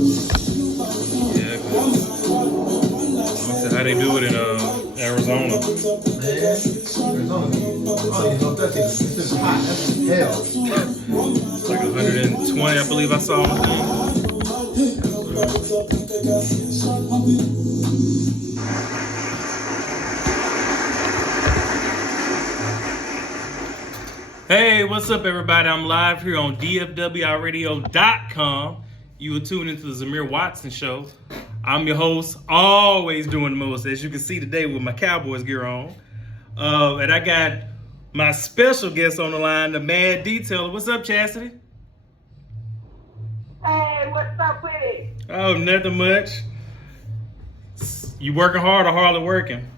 Yeah, that's how they do it in Arizona. Man, Arizona, I don't even know if that's even considered hot. That's hell. Like 120, I believe I saw on the Hey, what's up, everybody? I'm live here on DFWRadio.com. You are tuned into the Zamir Watson Show. I'm your host, always doing the most, as you can see today with my Cowboys gear on. And I got my special guest on the line, the Mad Detailer. What's up, Chassidy? Hey, what's up with it? Oh, nothing much. You working hard or hardly working?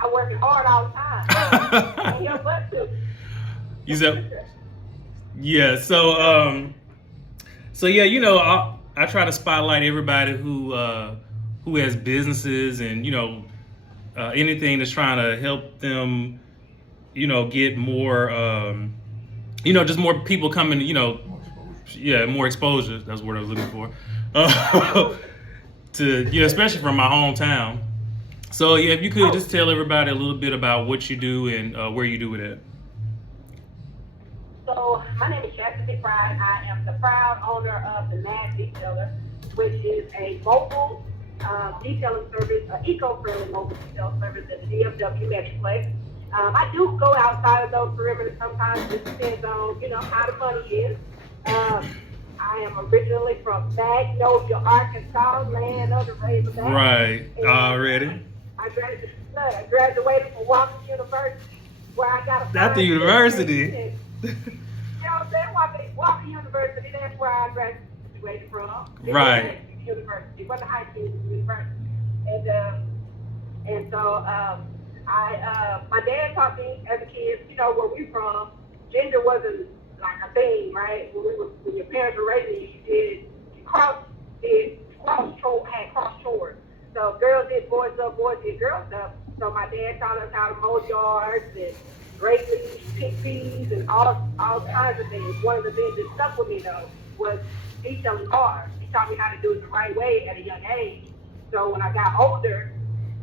I'm working hard all the time. And your butt too. You said, yeah. So yeah, you know, I try to spotlight everybody who has businesses and anything that's trying to help them, get more, just more people coming, more exposure. That's what I was looking for. To especially from my hometown. So yeah, if you could just tell everybody a little bit about what you do and where you do it at. So my name is Chassidy McBride. I am the proud owner of the Mad Detailer, which is a mobile detailing service, an eco-friendly mobile detailing service at the DFW Metroplex. I do go outside of those perimeters sometimes. It depends on how the money is. I am originally from Magnolia, Arkansas, land of the Razorbacks. Right, already. I graduated from Walker University, where I got a. At the university. You know what I'm saying? Walker University, that's where I graduated from. Right. University, it wasn't high school, it was university. And so my dad taught me as a kid, where we from, gender wasn't like a thing, right? When your parents were raising you, had cross chores. So girls did boys stuff, boys did girl stuff. So my dad taught us how to mow yards and grate leaves, pick peas, and all kinds of things. One of the things that stuck with me though was detailing cars. He taught me how to do it the right way at a young age. So when I got older,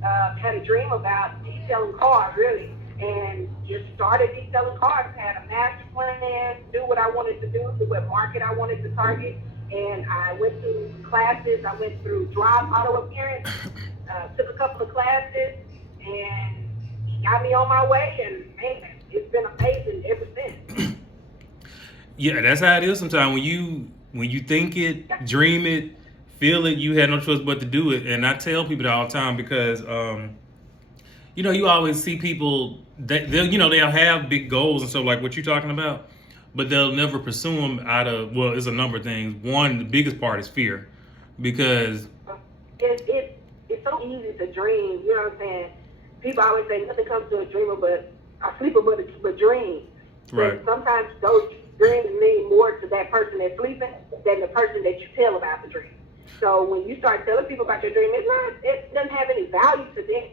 had a dream about detailing cars really, and just started detailing cars. Had a master plan, knew what I wanted to do, what market I wanted to target. And I went through classes. I went through drive auto appearance, took a couple of classes, and he got me on my way. And man, it's been amazing ever since. Yeah, that's how it is sometimes. When you think it, dream it, feel it, you had no choice but to do it. And I tell people that all the time because, you always see people that they'll have big goals and stuff like what you're talking about. But they'll never pursue them it's a number of things. One, the biggest part is fear. Because it's so easy to dream, you know what I'm saying? People always say nothing comes to a dreamer but a sleeper but dreams. Right. But sometimes those dreams mean more to that person that's sleeping than the person that you tell about the dream. So when you start telling people about your dream, it doesn't have any value to them.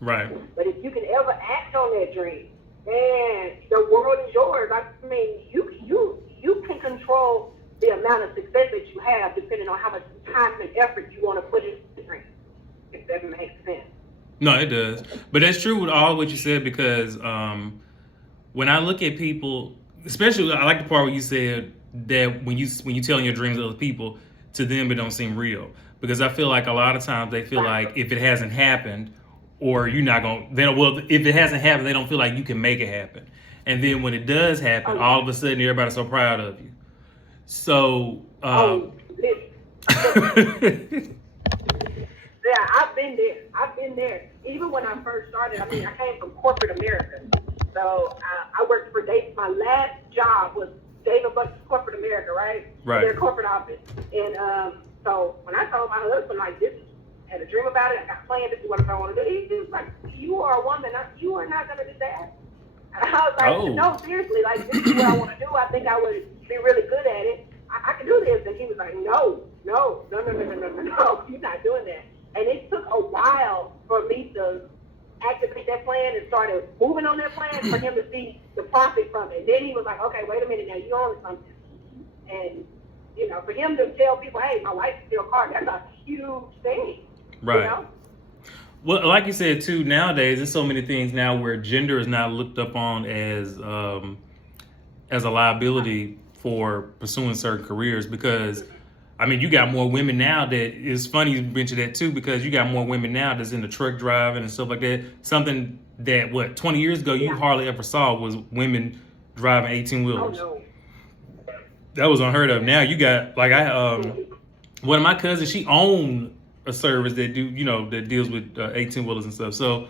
Right. But if you can ever act on that dream, man, the world is yours. I mean, you can control the amount of success that you have depending on how much time and effort you want to put into the dream, if that makes sense. No, it does. But that's true with all what you said because when I look at people, especially I like the part where you said that when you telling your dreams to other people, to them it don't seem real. Because I feel like a lot of times they feel like if it hasn't happened, or you're not going to, if it hasn't happened, they don't feel like you can make it happen. And then when it does happen, all of a sudden everybody's so proud of you. So, yeah, I've been there. Even when I first started, I came from corporate America. So I worked for my last job was Dave & Buster's Corporate America, right? Right. Their corporate office. And so when I told my husband, like, this, had a dream about it, I got planned, this is what I want to do. He was like, you are a woman, you are not going to do that. And I was like, no, seriously, like, this is what I want to do. I think I would be really good at it. I can do this. And he was like, no, you're not doing that. And it took a while for me to activate that plan and started moving on that plan for him to see the profit from it. Then he was like, okay, wait a minute now, you own something. And you know, for him to tell people, hey, my wife is still Carter, that's a huge thing. Right. You know? Well, like you said too, nowadays there's so many things now where gender is not looked upon as a liability for pursuing certain careers, because I mean you got more women now. That it's funny you mentioned that too, because you got more women now that's in the truck driving and stuff like that. Something that 20 years ago you hardly ever saw was women driving 18 wheelers. Oh, no. That was unheard of. Now you got like one of my cousins, she owned a service that that deals with 18 wheelers and stuff. So,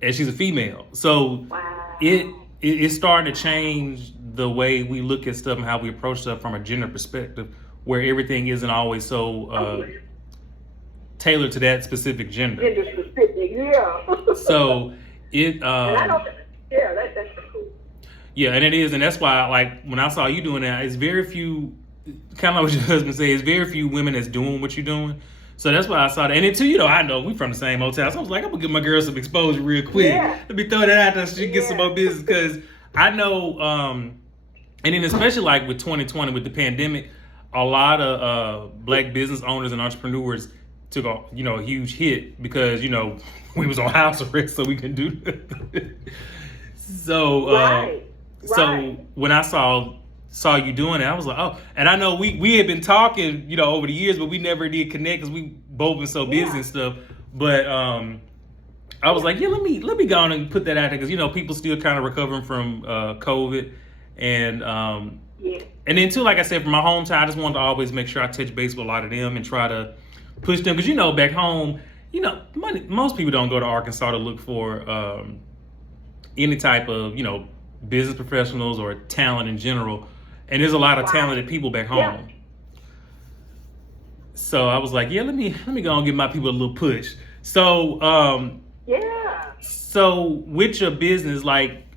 and she's a female. So Wow. it's starting to change the way we look at stuff and how we approach stuff from a gender perspective, where everything isn't always so tailored to that specific gender. Gender specific, yeah. So it and I don't, yeah, that's cool. yeah, and it is, and that's why like when I saw you doing that, it's very few, kind of like what your husband said, it's very few women that's doing what you're doing. So that's why I saw that. And then too, I know we from the same hotel. So I was like, I'm gonna give my girl some exposure real quick. Yeah. Let me throw that out there so she can get some more business, because I know, and then especially like with 2020 with the pandemic, a lot of black business owners and entrepreneurs took a huge hit because we was on house arrest, so we couldn't do nothing. So so when I saw you doing it, I was like, oh. And I know we had been talking over the years, but we never did connect because we both been so busy and stuff. But I was like, let me go on and put that out there, because people still kind of recovering from COVID, and and then too, like I said, from my hometown, I just wanted to always make sure I touch base with a lot of them and try to push them, because back home, most people don't go to Arkansas to look for any type of business professionals or talent in general, and there's a lot of talented people back home. Yeah. So I was like, let me go and give my people a little push. So so with your business, like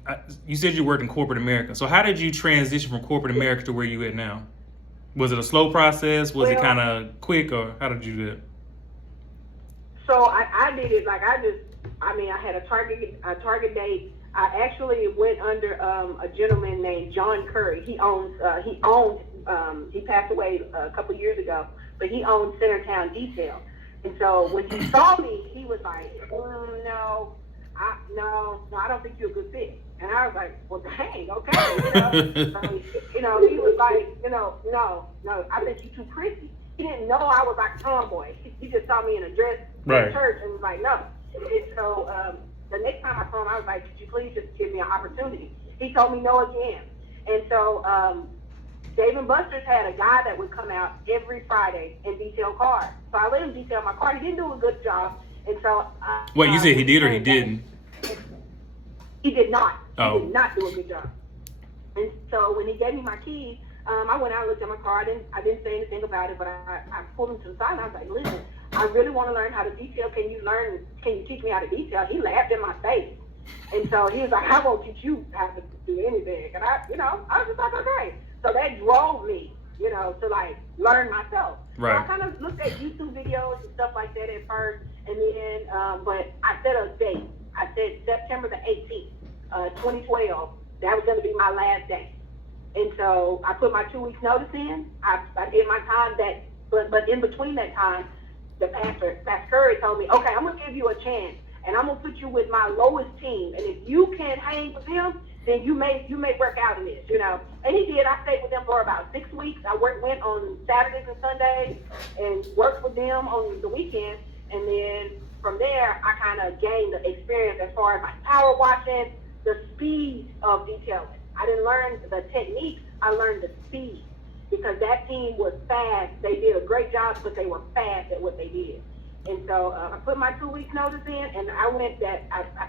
you said you worked in corporate America. So how did you transition from corporate America to where you at now? Was it a slow process? Was it kind of quick, or how did you do that? So I did it like I had a target date. I actually went under a gentleman named John Curry. He passed away a couple years ago, but he owned Centertown Detail. And so when he saw me, he was like, no, I don't think you're a good fit. And I was like, well, dang, okay. So, he was like, no, I think you're too pretty. He didn't know I was like a tomboy. He just saw me in a dress in church and was like, no. And so the next time I saw him, I was like, could you please just give me an opportunity? He told me no again. And so Dave & Buster's had a guy that would come out every Friday and detail cars. So I let him detail my car. He didn't do a good job. And so Wait, you said he did or he didn't? He did not. Oh. He did not do a good job. And so when he gave me my keys, I went out and looked at my car. I didn't say anything about it, but I pulled him to the side and I was like, listen, I really want to learn how to detail. Can you teach me how to detail? He laughed in my face. And so he was like, I won't teach you how to do anything. And I was just like, okay. So that drove me, to like learn myself. Right. So I kind of looked at YouTube videos and stuff like that at first. And then, but I set a date. I said September the 18th, 2012. That was going to be my last day. And so I put my 2 weeks notice in. I did my time but in between that time, the Pastor Curry told me, okay, I'm going to give you a chance, and I'm going to put you with my lowest team. And if you can't hang with them, then you may work out in this, And he did. I stayed with them for about 6 weeks. I went on Saturdays and Sundays and worked with them on the weekends. And then from there, I kind of gained the experience as far as like power washing, the speed of detailing. I didn't learn the techniques. I learned the speed, because that team was fast. They did a great job, but they were fast at what they did. And so I put my 2 weeks notice in, and I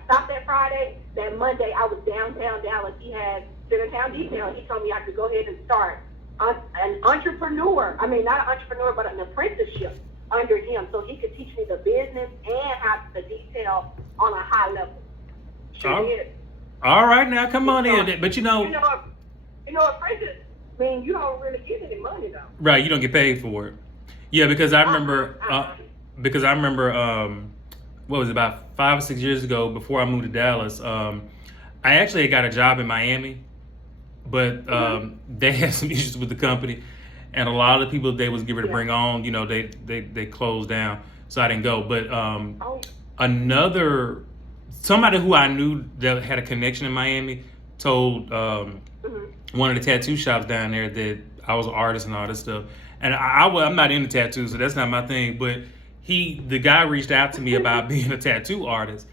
stopped that Friday. That Monday, I was downtown Dallas. He had Centertown Detail. He told me I could go ahead and start an entrepreneur. I mean, not an entrepreneur, but an apprenticeship under him, so he could teach me the business and how to detail on a high level. Did. All right, now come on in. But apprentice, I mean, you don't really get any money though. Right, you don't get paid for it. Yeah, because I remember, what was it, about 5 or 6 years ago, before I moved to Dallas, I actually got a job in Miami, but they had some issues with the company, and a lot of the people they was given to bring on, you know, they closed down, so I didn't go. But another somebody who I knew that had a connection in Miami told one of the tattoo shops down there that I was an artist and all this stuff. And I'm not into tattoos, so that's not my thing. But the guy reached out to me about being a tattoo artist.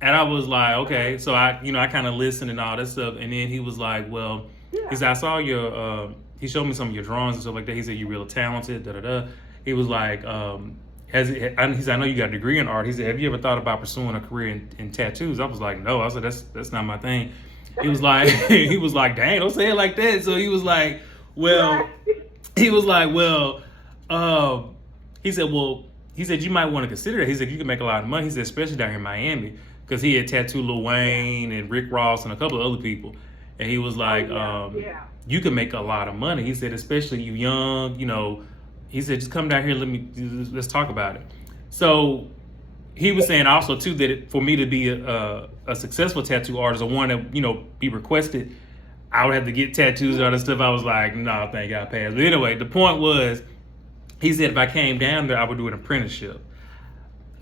And I was like, okay. So I kind of listened and all that stuff. And then he was like, well, he said, I saw your, he showed me some of your drawings and stuff like that. He said, you're real talented, da-da-da. He was like, he said, I know you got a degree in art. He said, have you ever thought about pursuing a career in tattoos? I was like, no. I said, that's not my thing. He was like, dang, don't say it like that. So he was like, he said, you might want to consider it. He said, you can make a lot of money. He said, especially down here in Miami, because he had tattooed Lil Wayne and Rick Ross and a couple of other people. And he was like, you can make a lot of money. He said, especially you young, you know, he said, just come down here, let's talk about it. So he was saying also too that for me to be a successful tattoo artist or one that, you know, be requested, I would have to get tattoos and all that stuff. I was like, no, thank God, pass. But anyway, the point was, he said if I came down there, I would do an apprenticeship.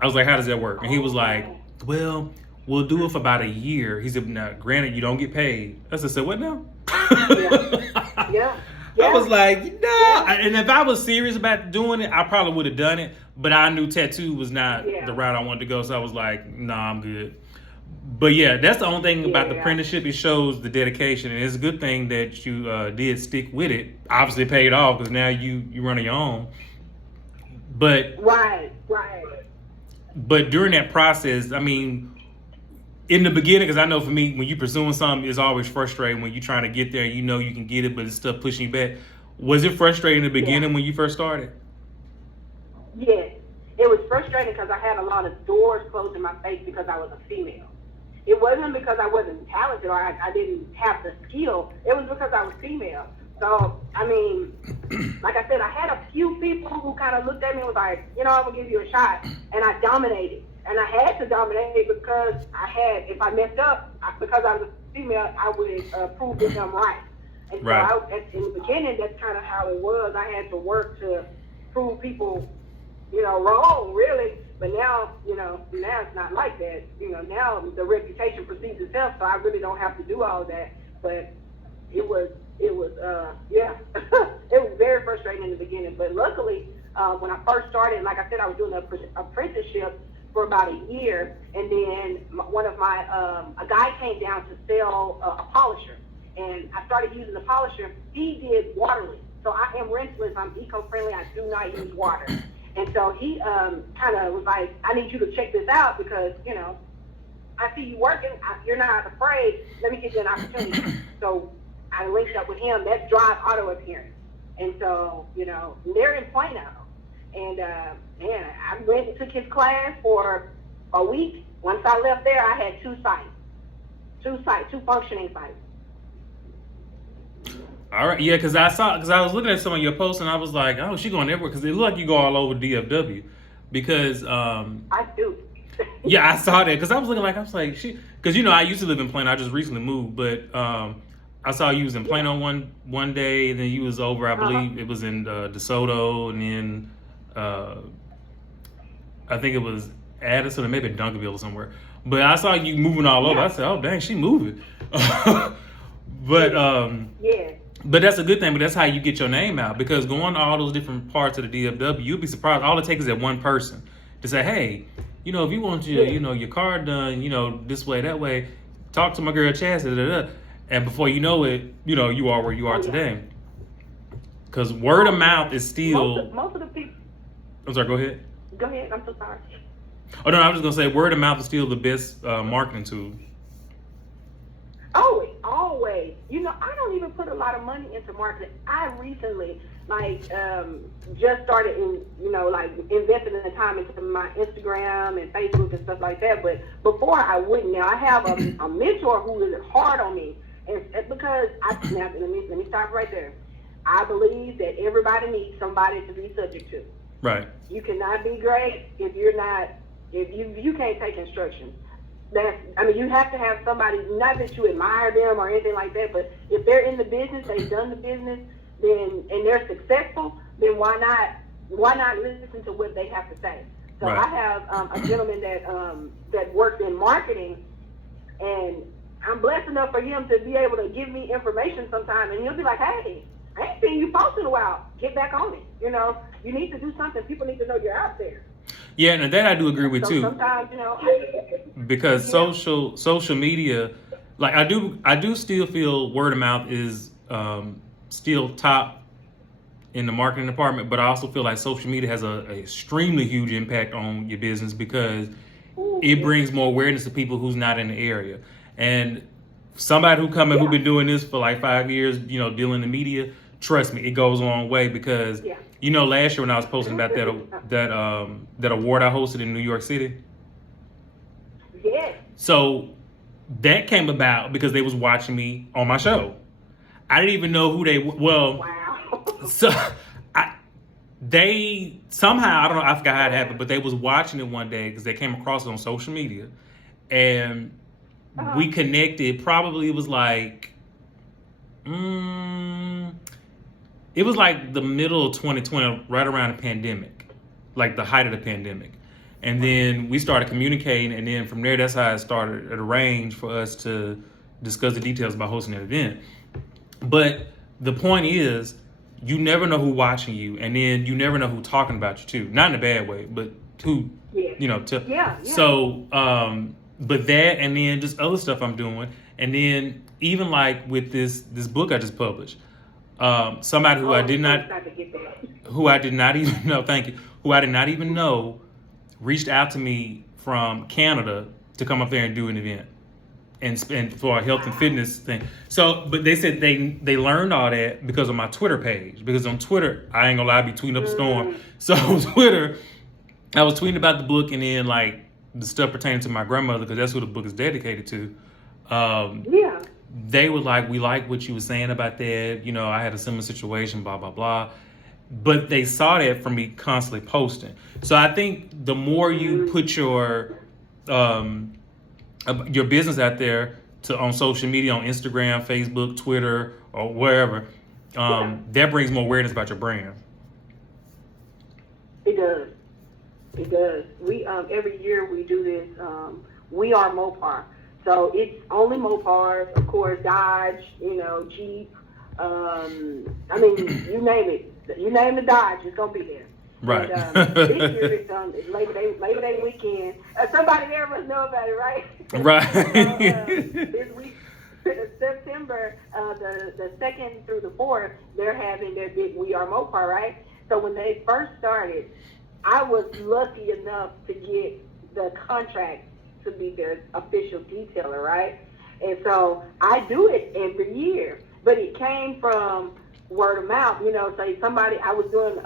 I was like, how does that work? And he was like, well, we'll do it for about a year. He said, now, granted, you don't get paid. I said, what now? Yeah. I was like, no. And if I was serious about doing it, I probably would have done it. But I knew tattoo was not the route I wanted to go. So I was like, nah, I'm good. But yeah, that's the only thing about the apprenticeship. It shows the dedication. And it's a good thing that you did stick with it. Obviously, it paid off because now you run your own. But Right. But during that process, I mean, in the beginning, because I know for me, when you're pursuing something, it's always frustrating when you're trying to get there. You know you can get it, but it's stuff pushing you back. Was it frustrating in the beginning when you first started? Yes. It was frustrating because I had a lot of doors closed in my face because I was a female. It wasn't because I wasn't talented or I didn't have the skill. It was because I was female. So, I mean, like I said, I had a few people who kind of looked at me and was like, you know, I'm going to give you a shot. And I dominated. And I had to dominate because if I messed up, because I was a female, I would prove that I'm right. And so in the beginning, that's kind of how it was. I had to work to prove people, you know, wrong, really. But now, you know, now it's not like that. You know, now the reputation precedes itself, so I really don't have to do all that. But it was it was very frustrating in the beginning. But luckily, when I first started, like I said, I was doing an apprenticeship for about a year, and then a guy came down to sell a polisher, and I started using the polisher. He did waterless, so I am rinseless. I'm eco-friendly. I do not use water. And so he kind of was like, I need you to check this out because, you know, I see you working. You're not afraid. Let me give you an opportunity. So I linked up with him. That's Drive Auto Appearance. And so, you know, they're in Plano. And, man, I went and took his class for a week. Once I left there, I had two functioning sites. All right, yeah, because I was looking at some of your posts and I was like, oh, she going everywhere because it looked like you go all over DFW. Because I do. Yeah, I saw that because I was like, she, because you know I used to live in Plano. I just recently moved, but I saw you was in Plano one day, and then you was over, I believe it was in DeSoto, and then I think it was Addison or maybe Duncanville or somewhere. But I saw you moving all over. I said, oh dang, she moving. But yeah. But that's a good thing. But that's how you get your name out, because going to all those different parts of the DFW, you'll be surprised. All it takes is that one person to say, hey, you know, if you want your, you know, your car done, you know, this way, that way, talk to my girl Chassidy, and before you know it, you know, you are where you are today. Because word of mouth is still. Most of the people. I'm sorry. Go ahead. Go ahead. I'm so sorry. Oh no, I was just gonna say word of mouth is still the best marketing tool. Always. You know, I don't even put a lot of money into marketing. I recently, just started, investing in the time into my Instagram and Facebook and stuff like that. But before I wouldn't. Now I have a mentor who is hard on me, and because let me stop right there. I believe that everybody needs somebody to be subject to. Right. You cannot be great if you can't take instructions. You have to have somebody, not that you admire them or anything like that, but if they're in the business, they've done the business, then and they're successful, then why not listen to what they have to say? So Right. I have a gentleman that works in marketing, and I'm blessed enough for him to be able to give me information sometime, and he'll be like, hey, I ain't seen you post in a while. Get back on it. You know, you need to do something. People need to know you're out there. Yeah, and that I do agree with So too. sometimes, Because social media, like I do still feel word of mouth is still top in the marketing department, but I also feel like social media has a extremely huge impact on your business because it brings more awareness to people who's not in the area. And somebody who been doing this for like 5 years, you know, dealing in media, trust me, it goes a long way because you know, last year when I was posting about that award I hosted in New York City. Yes. So that came about because they was watching me on my show. I didn't even know who they well. Wow. So they somehow, I don't know, I forgot how it happened, but they was watching it one day because they came across it on social media, and we connected. Probably it was like the middle of 2020, right around the pandemic, like the height of the pandemic. And then we started communicating, and then from there, that's how it started to arrange for us to discuss the details about hosting an event. But the point is, you never know who's watching you, and then you never know who's talking about you too. Not in a bad way, but who, you know. So, but that, and then just other stuff I'm doing, and then even like with this book I just published, somebody who I did not even know, thank you, who I did not even know, reached out to me from Canada to come up there and do an event and for a health and fitness thing. So, but they said they learned all that because of my Twitter page. Because on Twitter, I ain't gonna lie, I be tweeting up a storm. So on Twitter, I was tweeting about the book and then like the stuff pertaining to my grandmother, because that's who the book is dedicated to. They were like, we like what you were saying about that. You know, I had a similar situation, blah, blah, blah. But they saw that from me constantly posting. So I think the more you put your business out there on social media, on Instagram, Facebook, Twitter, or wherever, that brings more awareness about your brand. It does. It does. We every year we do this. We are Mopar, so it's only Mopars, of course, Dodge, you know, Jeep. I mean, you name it. You name the Dodge, it's gonna be there. Right. But, this year it's Labor Day weekend. Somebody there must know about it, right? Right. This week, September, the 2nd through the 4th, they're having their big We Are Mopar, right? So when they first started, I was lucky enough to get the contract to be their official detailer, right? And so I do it every year, but it came from word of mouth, you know. Say somebody, I was doing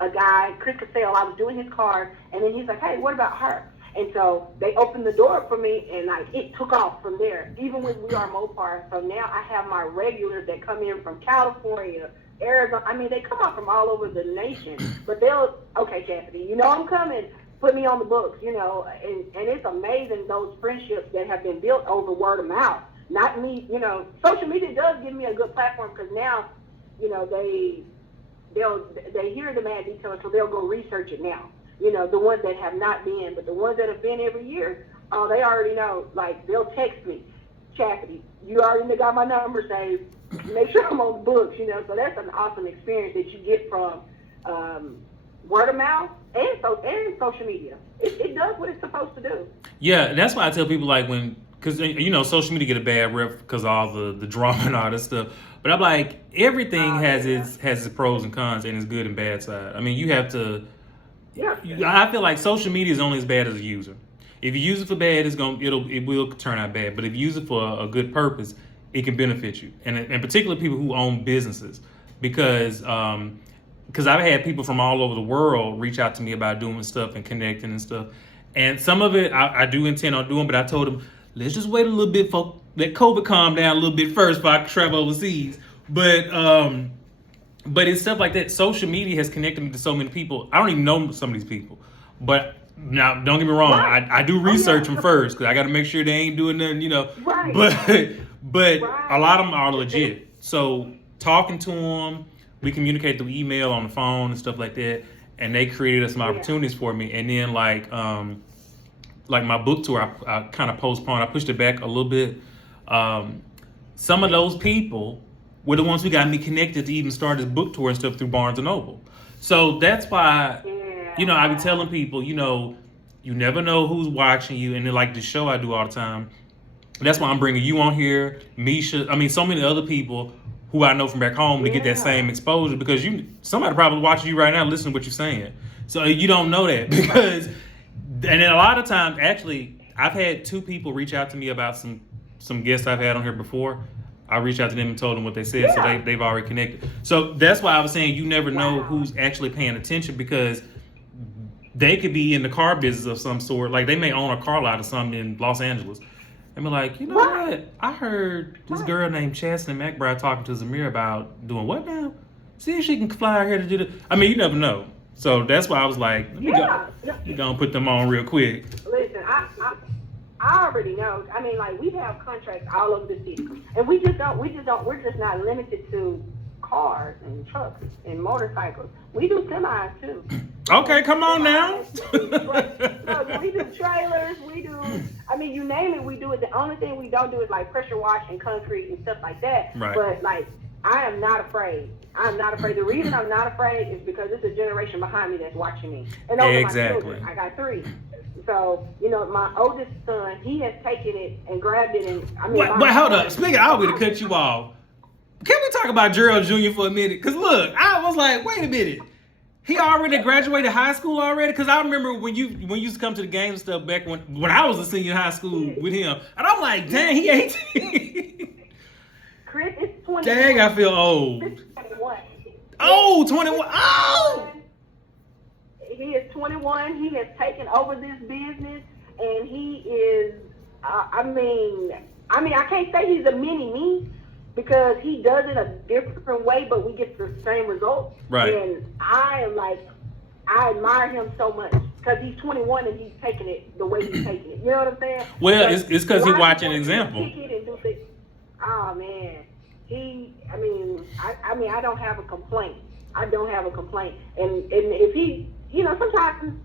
a guy, Chris Cassell, I was doing his car, and then he's like, hey, what about her? And so they opened the door for me, and like it took off from there, even with We Are Mopar. So now I have my regulars that come in from California, Arizona. I mean, they come out from all over the nation, but they'll, okay, Chassidy, you know I'm coming, put me on the books, you know, and it's amazing those friendships that have been built over word of mouth. Not me, you know, social media does give me a good platform because now, you know, they hear the Mad Detailer, so they'll go research it now. You know, the ones that have not been, but the ones that have been every year, oh, they already know. Like, they'll text me, Chassidy, you already got my number saved. Make sure I'm on the books, you know. So that's an awesome experience that you get from word of mouth and social media. It does what it's supposed to do. Yeah, that's why I tell people, like, because, you know, social media get a bad rep because of all the drama and all this stuff. But I'm like, everything has its pros and cons and its good and bad side. I mean, you have to. Yeah. I feel like social media is only as bad as a user. If you use it for bad, it will turn out bad. But if you use it for a good purpose, it can benefit you, and particularly people who own businesses, because I've had people from all over the world reach out to me about doing stuff and connecting and stuff, and some of it I do intend on doing, but I told them, let's just wait a little bit for let COVID calm down a little bit first before I travel overseas. But it's stuff like that. Social media has connected me to so many people. I don't even know some of these people, but now don't get me wrong, right. I do research them first because I got to make sure they ain't doing nothing, you know. Right. But a lot of them are legit. So talking to them, we communicate through email, on the phone, and stuff like that. And they created some opportunities for me. And then like my book tour, I kind of postponed. I pushed it back a little bit. Some of those people were the ones who got me connected to even start this book tour and stuff through Barnes and Noble. So that's why, I be telling people, you never know who's watching you. And then like the show I do all the time, that's why I'm bringing you on here, Misha. I mean, so many other people who I know from back home to get that same exposure, because somebody probably watching you right now, listening to what you're saying. So you don't know that because, and then a lot of times, actually, I've had 2 people reach out to me about some guests I've had on here before. I reached out to them and told them what they said, so they've already connected. So that's why I was saying you never know who's actually paying attention, because they could be in the car business of some sort. Like they may own a car lot or something in Los Angeles. And be like, you know what? I heard this girl named Chassidy McBride talking to Zamir about doing what now? See if she can fly out here to do this. I mean, you never know. So that's why I was like, let me go put them on real quick. Listen, I already know. I mean, like, we have contracts all over the city. And we're just not limited to cars and trucks and motorcycles. We do semis too. Okay, come on now. No, we do trailers, I mean, you name it, we do it. The only thing we don't do is like pressure wash and concrete and stuff like that. Right. But like, I am not afraid. I'm not afraid. The reason I'm not afraid is because there's a generation behind me that's watching me. And those are my children. I got 3. So, my oldest son, he has taken it and grabbed it and Wait, hold up. Speaking, I'll be to cut you off. Can we talk about Gerald Jr. for a minute? Because look, I was like, wait a minute. He already graduated high school already? Because I remember when you used to come to the game stuff back when I was a senior in high school with him. And I'm like, dang, he 18. Chris is 21. Dang, I feel old. 21. Oh, 21. Oh! He is 21. He has taken over this business, and he is, I can't say he's a mini-me, because he does it a different way, but we get the same results. Right. And I admire him so much because he's 21 and he's taking it the way he's taking it. You know what I'm saying? Well, it's because he's watching an example. Oh man, I don't have a complaint. I don't have a complaint. And if he, sometimes,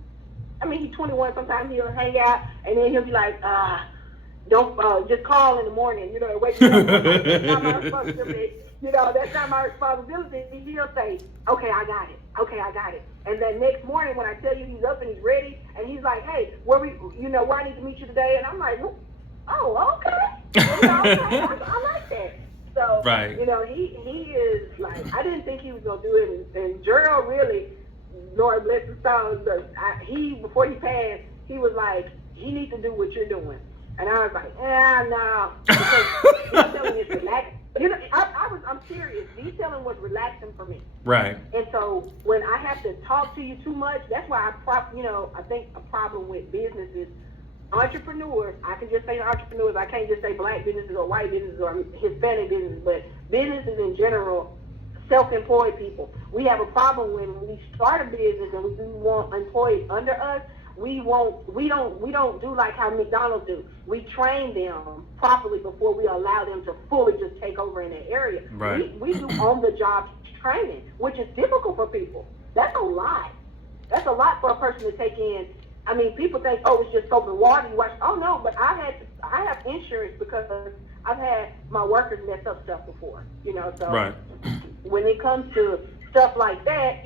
he's 21. Sometimes he'll hang out and then he'll be like, don't just call in the morning, wake me up. That's not my responsibility. That's not my responsibility. He'll say, okay, I got it. Okay, I got it. And then next morning when I tell you he's up and he's ready, and he's like, hey, where I need to meet you today? And I'm like, oh, okay. I like that. So, right. He is like, I didn't think he was going to do it. And Gerald really, Lord bless his soul, before he passed, he was like, he needs to do what you're doing. And I was like, no. Because detailing is relaxing. I'm serious. Detailing was relaxing for me. Right. And so when I have to talk to you too much, that's why I think a problem with businesses, entrepreneurs, I can just say entrepreneurs. I can't just say black businesses or white businesses or Hispanic businesses, but businesses in general, self-employed people. We have a problem when we start a business and we want employees under us. We don't do like how McDonald's do. We train them properly before we allow them to fully just take over in that area. Right. We do on-the-job training, which is difficult for people. That's a lot. That's a lot for a person to take in. People think, it's just soap and water. You watch. Oh no, but I have insurance because I've had my workers mess up stuff before. So right. When it comes to stuff like that,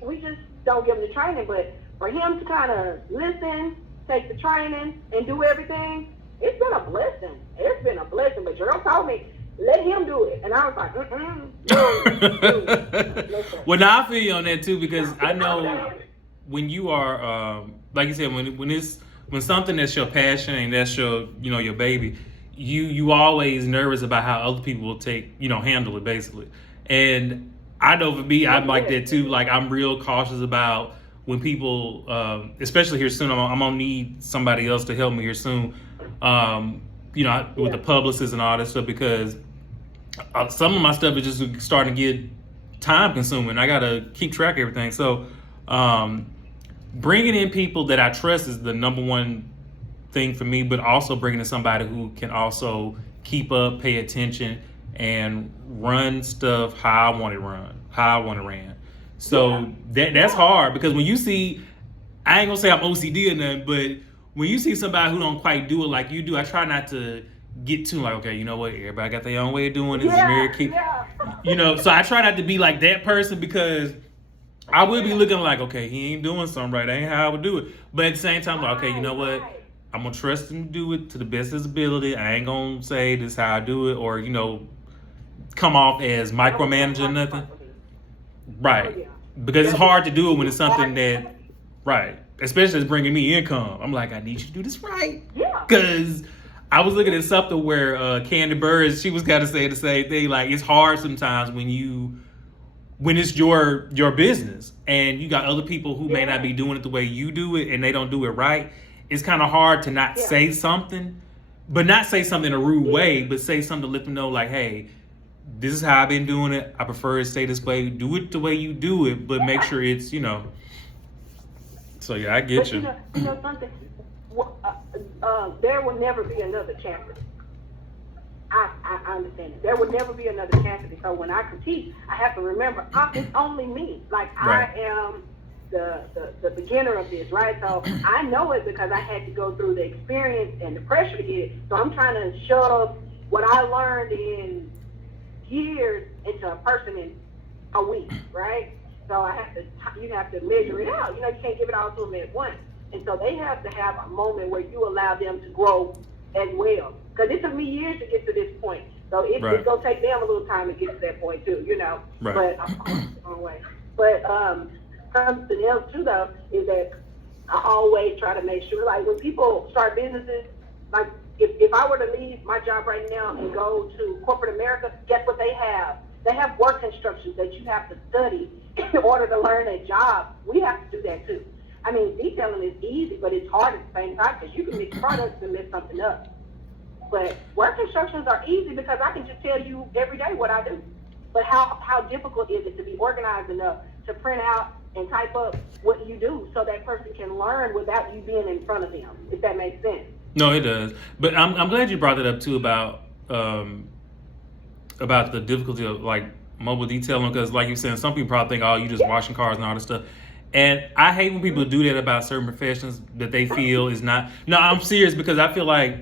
we just don't give them the training, but for him to kind of listen, take the training, and do everything, it's been a blessing. It's been a blessing. But Jerome told me, let him do it. And I was like, no. Well, now I feel you on that too, because I know when you are, like you said, when something that's your passion and that's your baby, you always nervous about how other people will handle it basically. And I know for me, I'm like that too. Like I'm real cautious about when people, especially here soon, I'm gonna need somebody else to help me here soon. With the publicists and all that stuff, because some of my stuff is just starting to get time consuming. I gotta keep track of everything. So bringing in people that I trust is the number one thing for me, but also bringing in somebody who can also keep up, pay attention, and run stuff how I want it run. how I want to ran. So that's hard because when you see, I ain't gonna say I'm OCD or nothing, but when you see somebody who don't quite do it like you do, I try not to get too like, okay, you know what, everybody got their own way of doing this. So I try not to be like that person because I will be looking like, okay, he ain't doing something right. That ain't how I would do it. But at the same time, like, okay, you know what? I'm gonna trust him to do it to the best of his ability. I ain't gonna say this is how I do it, or come off as micromanaging or nothing. Right. Because it's hard to do it when it's something that, right, especially it's bringing me income. I'm like, I need you to do this right. Yeah. Because I was looking at something where Candy Burris, she was gotta say the same thing. Like, it's hard sometimes when it's your business and you got other people who may not be doing it the way you do it and they don't do it right. It's kind of hard to not say something, but not say something in a rude way, but say something to let them know like, hey, this is how I've been doing it. I prefer it stay this way. Do it the way you do it, but make sure it's, So yeah, I get you. You know something? There will never be another Chassidy. I understand it. There will never be another Chassidy. So when I critique, I have to remember it's only me. Like Right. I am the beginner of this, right? So I know it because I had to go through the experience and the pressure to get it. So I'm trying to shove what I learned in years into a person in a week, right? So you have to measure it out. You can't give it all to them at once. And so they have to have a moment where you allow them to grow as well. Because it took me years to get to this point. So it's going to take them a little time to get to that point too, Right. But I'm going the wrong way. But something else too though is that I always try to make sure, like when people start businesses, like if I were to leave my job right now and go to corporate America, guess what they have? They have work instructions that you have to study in order to learn a job. We have to do that too. I mean, detailing is easy, but it's hard at the same time because you can mix products and mess something up. But work instructions are easy because I can just tell you every day what I do. But how difficult is it to be organized enough to print out and type up what you do so that person can learn without you being in front of them, if that makes sense? No, it does. But I'm glad you brought that up too about the difficulty of like mobile detailing because, like you said, some people probably think, oh, you just washing cars and all this stuff. And I hate when people do that about certain professions that they feel is not. No, I'm serious because I feel like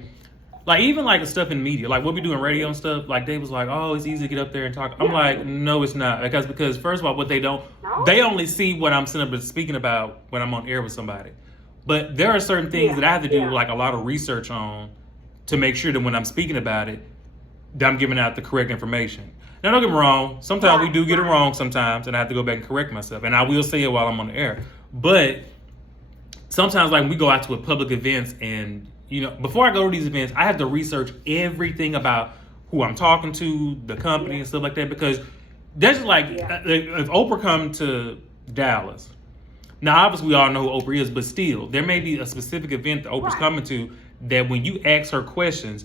even like the stuff in media, like what we do in radio and stuff, like they was like, oh, it's easy to get up there and talk. I'm like, no, it's not. Because first of all, what they only see what I'm sitting up speaking about when I'm on air with somebody. But there are certain things that I have to do like a lot of research on to make sure that when I'm speaking about it, that I'm giving out the correct information. Now, don't get me wrong. Sometimes we do get it wrong sometimes, and I have to go back and correct myself. And I will say it while I'm on the air. But sometimes, like, when we go out to a public events and, before I go to these events, I have to research everything about who I'm talking to, the company and stuff like that. Because that's like, if Oprah come to Dallas, now, obviously, we all know who Oprah is, but still, there may be a specific event that Oprah's coming to that when you ask her questions,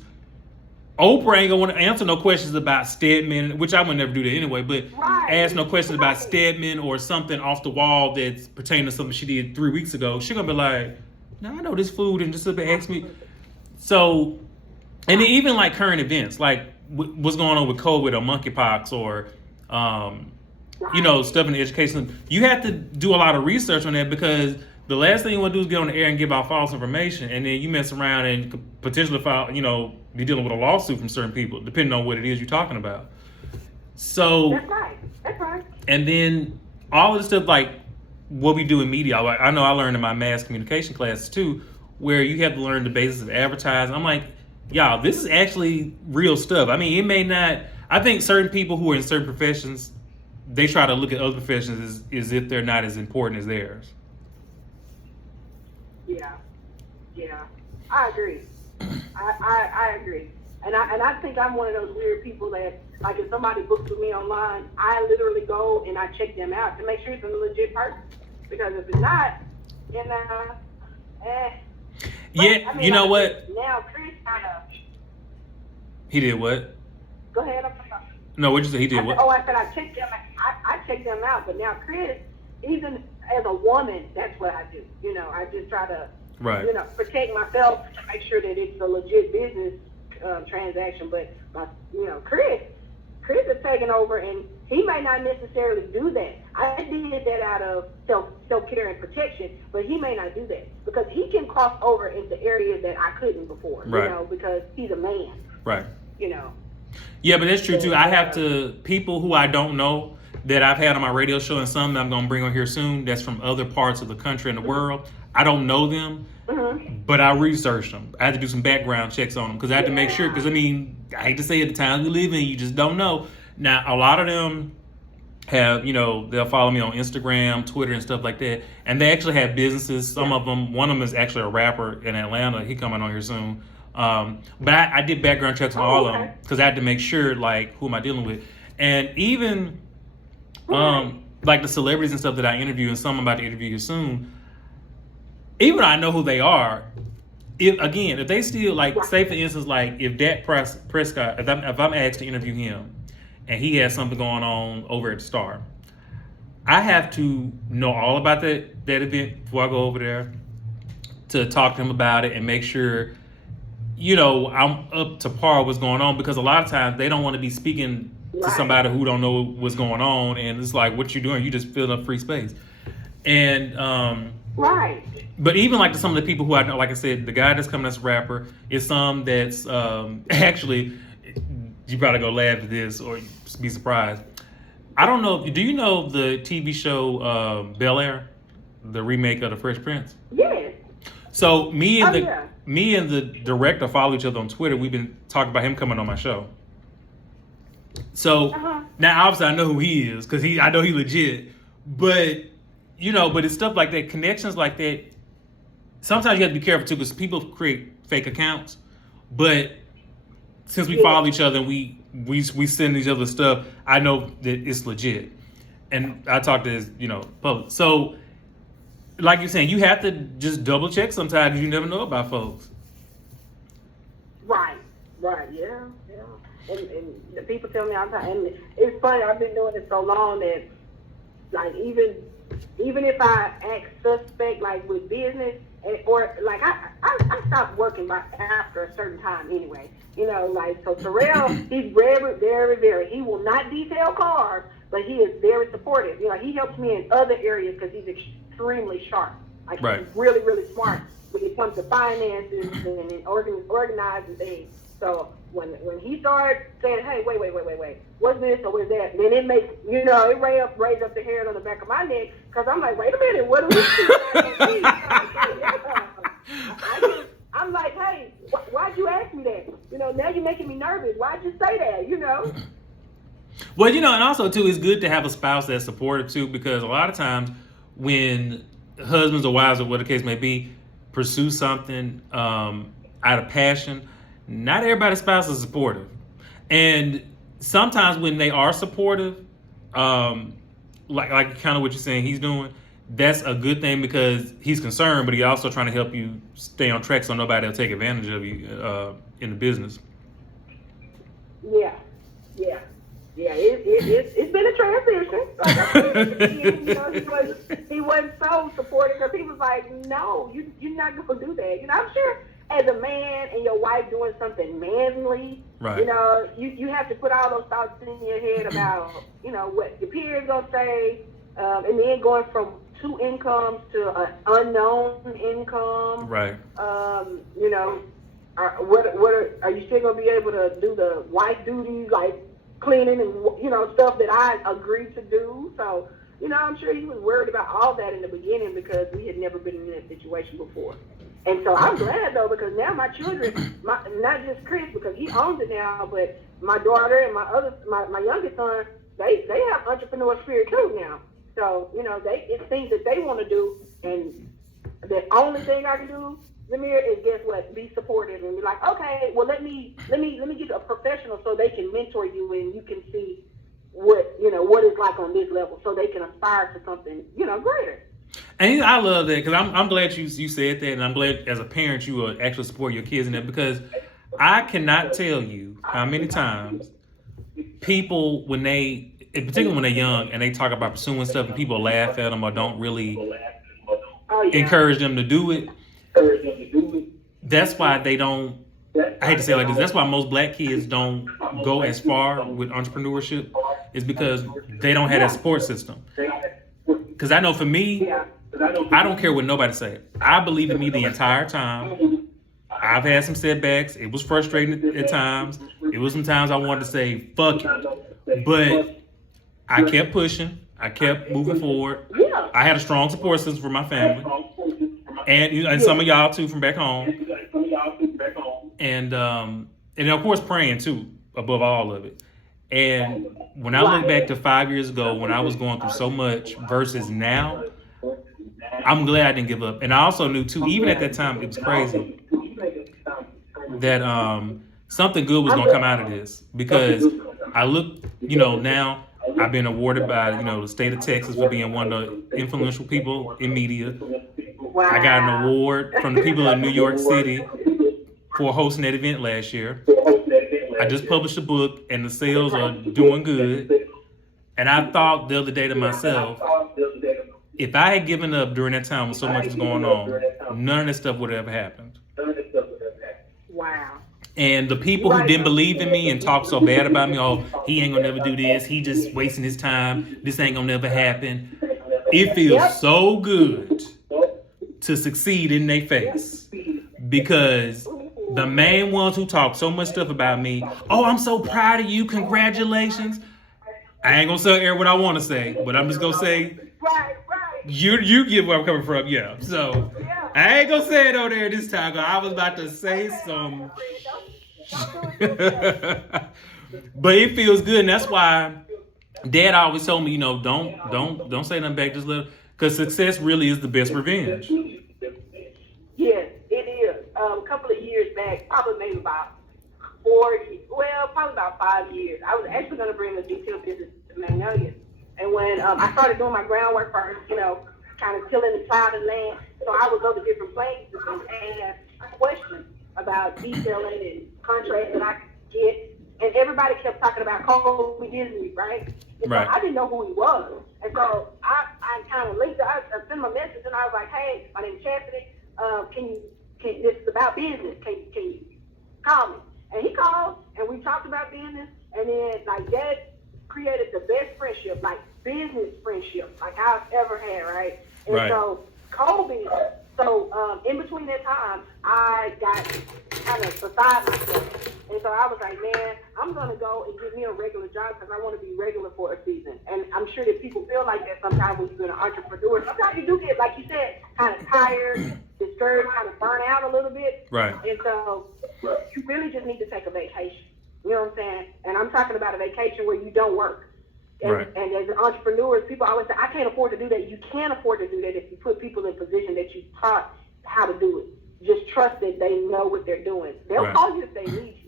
Oprah ain't gonna want to answer no questions about Stedman, which I would never do that anyway, but ask no questions about Stedman or something off the wall that's pertaining to something she did 3 weeks ago. She's gonna be like, no, I know this food, and just ask me. So, and then even like current events, like what's going on with COVID or monkeypox or, stuff in the education, you have to do a lot of research on that because the last thing you want to do is get on the air and give out false information, and then you mess around and could potentially file, be dealing with a lawsuit from certain people, depending on what it is you're talking about. So That's right. And then all of the stuff like what we do in media, like I know I learned in my mass communication classes too, where you have to learn the basics of advertising. I'm like, y'all, this is actually real stuff. I mean, it may not. I think certain people who are in certain professions, they try to look at other professions as if they're not as important as theirs. Yeah, I agree. I agree, and I think I'm one of those weird people that, like, if somebody books with me online, I literally go and I check them out to make sure it's a legit person. Because if it's not, then Yeah, I mean, you know what? Now Chris kind of. He did what? Go ahead. No, what you say? He did what? I said I checked them. I checked them out, but now Chris, even as a woman, that's what I do. I just try to. Right. Protect myself to make sure that it's a legit business transaction. But Chris, Chris is taking over, and he may not necessarily do that. I did that out of self-care and protection, but he may not do that because he can cross over into areas that I couldn't before, right. You know, because he's a man. Right. You know. Yeah, but that's true too. I have to, people who I don't know that I've had on my radio show and some that I'm going to bring on here soon that's from other parts of the country and the world. I don't know them, but I researched them. I had to do some background checks on them because I had to make sure, because I mean, I hate to say it, the time we live in, you just don't know. Now, a lot of them have, you know, they'll follow me on Instagram, Twitter, and stuff like that. And they actually have businesses. Some of them, one of them is actually a rapper in Atlanta. He coming on here soon. But I did background checks on all of them because I had to make sure, like, who am I dealing with? And even, like the celebrities and stuff that I interview, and some I'm about to interview you soon, even though I know who they are, if they still, like, say for instance, like if Dak Prescott, if I'm asked to interview him and he has something going on over at Star, I have to know all about that event before I go over there to talk to him about it and make sure, you know, I'm up to par with what's going on, because a lot of times they don't want to be speaking to somebody who don't know what's going on, and it's like, what you doing? You just filling up free space. And but even like some of the people who I know, like I said, the guy that's coming as a rapper is some that's actually, you probably go laugh at this or be surprised. I don't know. Do you know the TV show Bel Air, the remake of The Fresh Prince? Yes. So me and the director follow each other on Twitter. We've been talking about him coming on my show. So now obviously I know who he is because I know he legit. But you know, but it's stuff like that, connections like that. Sometimes you have to be careful too, because people create fake accounts. But since we follow each other and we send each other stuff, I know that it's legit. And I talk to his, you know, public. So like you're saying, you have to just double check sometimes because you never know about folks. Right, yeah. And the people tell me all the time, and it's funny, I've been doing it so long that, like, even if I act suspect, like, with business, or, like, I stopped working by after a certain time anyway. You know, like, so Terrell, he's very, very, very, he will not detail cars, but he is very supportive. You know, he helps me in other areas because he's extremely sharp. Like, he's really, really smart when it comes to finances and organizing things. So when he started saying, hey, wait, what's this or what's that, then it makes, you know, it raise up the hairs on the back of my neck, because I'm like, wait a minute, what do we see? I'm like, hey, why'd you ask me that? You know, now you're making me nervous. Why'd you say that, you know? Well, you know, and also, too, it's good to have a spouse that's supportive, too, because a lot of times when husbands or wives or whatever the case may be pursue something out of passion, not everybody's spouse is supportive. And sometimes when they are supportive, like kind of what you're saying he's doing, that's a good thing because he's concerned, but he's also trying to help you stay on track so nobody will take advantage of you in the business. Yeah. It's been a transition. Like I said, you know, he wasn't so supportive because he was like, no, you're not going to do that. You know, I'm sure as a man and your wife doing something manly, you know, you have to put all those thoughts in your head about, you know, what your peers going to say, and then going from two incomes to an unknown income. Right. You know, are you still going to be able to do the wife duties, like cleaning and, you know, stuff that I agreed to do? So, you know, I'm sure he was worried about all that in the beginning because we had never been in that situation before. And so I'm glad, though, because now my children, not just Chris, because he owns it now, but my daughter and my youngest son, they have entrepreneur spirit too now. So, you know, it's things that they want to do, and the only thing I can do, Zamir, is guess what? Be supportive and be like, okay, well, let me get a professional so they can mentor you and you can see what it's like on this level, so they can aspire to something, you know, greater. And I love that because I'm glad you said that, and I'm glad as a parent you will actually support your kids in that, because I cannot tell you how many times people, particularly when they're young and they talk about pursuing stuff and people laugh at them or don't really encourage them to do it. That's why they don't, I hate to say it like this, that's why most black kids don't go as far with entrepreneurship is because they don't have that support system. Because I know for me, I don't care what nobody says. I believe in me the entire time. I've had some setbacks. It was frustrating at times. It was some times I wanted to say, fuck it. But I kept pushing. I kept moving forward. I had a strong support system for my family. And some of y'all too from back home. And of course praying too, above all of it. And when I look back to 5 years ago when I was going through so much versus now, I'm glad I didn't give up. And I also knew too, even at that time, it was crazy that something good was gonna come out of this. Because I look, now I've been awarded by, the state of Texas for being one of the influential people in media. Wow. I got an award from the people of New York City for hosting that event last year. I just published a book and the sales are doing good. And I thought the other day to myself, if I had given up during that time when so much was going on, none of this stuff would have ever happened. Wow. And the people who didn't believe in me and talked so bad about me, oh, he ain't gonna never do this, he just wasting his time, this ain't gonna never happen. It feels so good to succeed in their face. Because the main ones who talk so much stuff about me, oh, I'm so proud of you, congratulations. I ain't gonna say what I want to say, but I'm just gonna say, you get where I'm coming from, yeah. So I ain't gonna say it over there this time, cause I was about to say some. But it feels good, and that's why Dad always told me, don't say nothing back, just let, cause success really is the best revenge. Yes, it is. A couple of years back, probably maybe about probably about 5 years, I was actually going to bring a detail business to Magnolia. And when I started doing my groundwork first, kind of tilling the plowed and land, so I would go to different places and ask questions about detailing and contracts that I could get. And everybody kept talking about Kobe Disney, right? And Right. So I didn't know who he was. And so I kind of linked, I sent him a message and I was like, hey, my name's Chassidy. This is about business. Can you call me? And he called, and we talked about business, and then that created the best friendship, like business friendship, like I've ever had, right? And Right. so Kobe, in between that time, I got kind of beside myself. And so I was like, man, I'm going to go and get me a regular job because I want to be regular for a season. And I'm sure that people feel like that sometimes when you're an entrepreneur. Sometimes you do get, like you said, kind of tired, discouraged, kind of burnt out a little bit. Right. And so you really just need to take a vacation. You know what I'm saying? And I'm talking about a vacation where you don't work. And, Right. and as entrepreneurs, people always say, I can't afford to do that. You can afford to do that if you put people in position that you taught how to do it. Just trust that they know what they're doing. They'll Right. call you if they need you.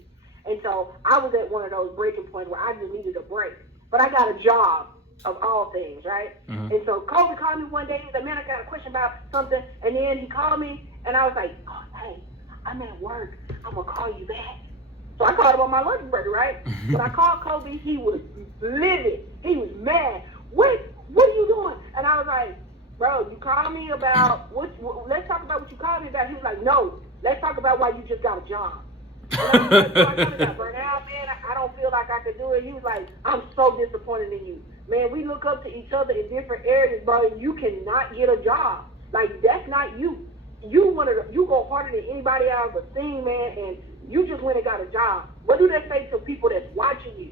And so I was at one of those breaking points where I just needed a break. But I got a job of all things, right? Mm-hmm. And so Kobe called me one day. He said, man, I got a question about something. And then he called me, and I was like, oh, hey, I'm at work. I'm going to call you back. So I called him on my lunch break, right? When I called Kobe, he was livid. He was mad. What are you doing? And I was like, bro, you called me about, let's talk about what you called me about. He was like, no, let's talk about why you just got a job. And I was like, I kind of got burnt out, man. I don't feel like I could do it. He was like, I'm so disappointed in you. Man, we look up to each other in different areas, bro, and you cannot get a job. Like, that's not you. You go harder than anybody I've ever seen, man, and you just went and got a job. What do they say to people that's watching you?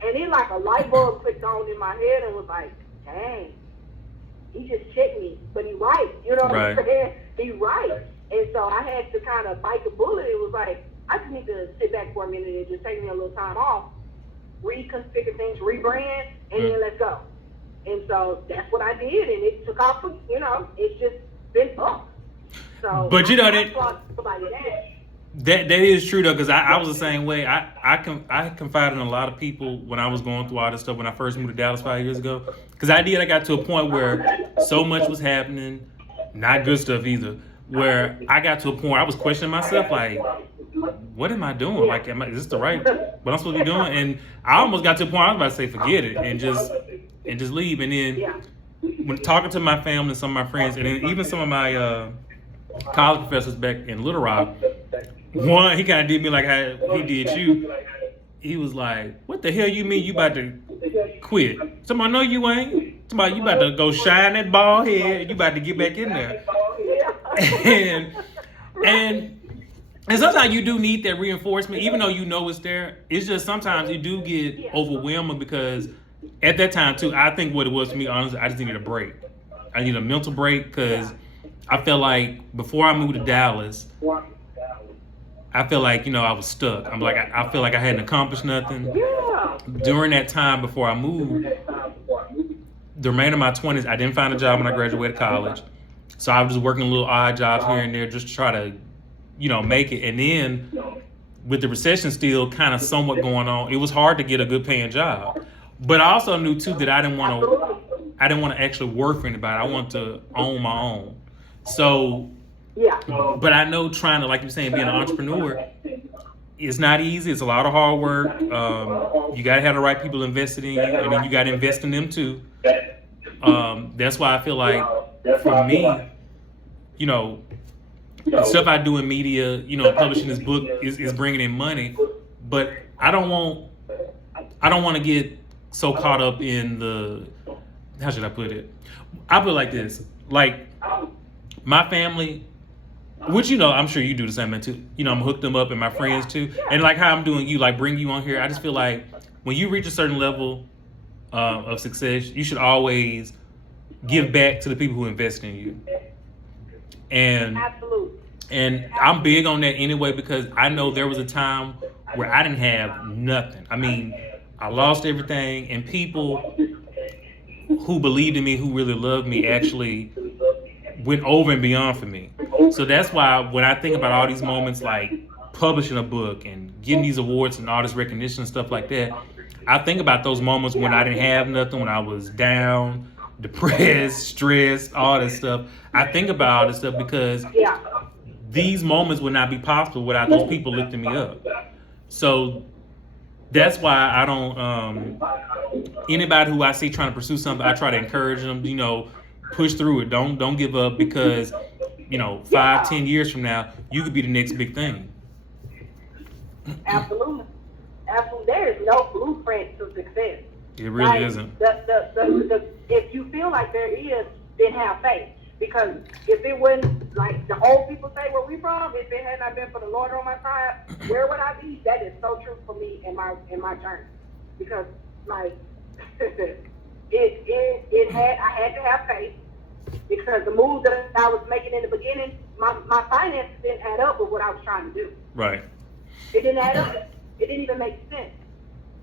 And then like a light bulb clicked on in my head and was like, dang, he just checked me. But he right, you know what I'm saying? He right. And so I had to kind of bite the bullet. It was like, I just need to sit back for a minute and just take me a little time off, reconfigure things, rebrand, and then let's go. And so that's what I did, and it took off, it's just been up. So, but that is true though, because I was the same way. I confided in a lot of people when I was going through all this stuff when I first moved to Dallas 5 years ago. Because I got to a point where so much was happening, not good stuff either, where I got to a point where I was questioning myself, like, what am I doing? Like, is this the right, what I'm supposed to be doing? And I almost got to a point I was about to say, forget it, and just leave. And then when talking to my family and some of my friends, and then even some of my college professors back in Little Rock, one, he kind of did me like how he did you. he was like, "What the hell you mean you about to quit?" Somebody, "No, you ain't." Somebody, "You about to go shine that bald head. You about to get back in there." and and and sometimes you do need that reinforcement, even though you know it's there. It's just sometimes you do get overwhelming because at that time too, I think what it was for me, honestly, I just needed a break. I needed a mental break because I felt like before I moved to Dallas, I felt like, I was stuck. I'm like, I feel like I hadn't accomplished nothing. During that time before I moved, the remainder of my 20s, I didn't find a job when I graduated college. So I was just working little odd jobs here and there just to try to, make it. And then with the recession still kind of somewhat going on, it was hard to get a good paying job. But I also knew too that I didn't want to actually work for anybody. I wanted to own my own. So, but I know trying to, like you're saying, being an entrepreneur, it's not easy. It's a lot of hard work. You got to have the right people invested in you, and then you got to invest in them too. That's why I feel like for me, the stuff I do in media, publishing this book is bringing in money, but I don't want to get so caught up in how should I put it? I put it like this, like my family, which, I'm sure you do the same thing too. I'm hooked them up and my friends too. And like how I'm doing you, like bring you on here. I just feel like when you reach a certain level of success, you should always give back to the people who invest in you. And Absolutely. And I'm big on that anyway, because I know there was a time where I didn't have nothing. I mean, I lost everything, and people who believed in me, who really loved me, actually went over and beyond for me. So that's why when I think about all these moments like publishing a book and getting these awards and all this recognition and stuff like that, I think about those moments when I didn't have nothing, when I was down, depressed, stressed, all this stuff. I think about all this stuff because these moments would not be possible without those people lifting me up. So that's why I don't, anybody who I see trying to pursue something, I try to encourage them, push through it. Don't give up, because, 5-10 years from now, you could be the next big thing. Absolutely. Absolutely. There is no blueprint to success. It really isn't. If you feel like there is, then have faith. Because if it wasn't, like the old people say where we from, if it had not been for the Lord on my side, where would I be? That is so true for me in my journey. Because like I had to have faith, because the moves that I was making in the beginning, my finances didn't add up with what I was trying to do. Right. It didn't add up. It didn't even make sense.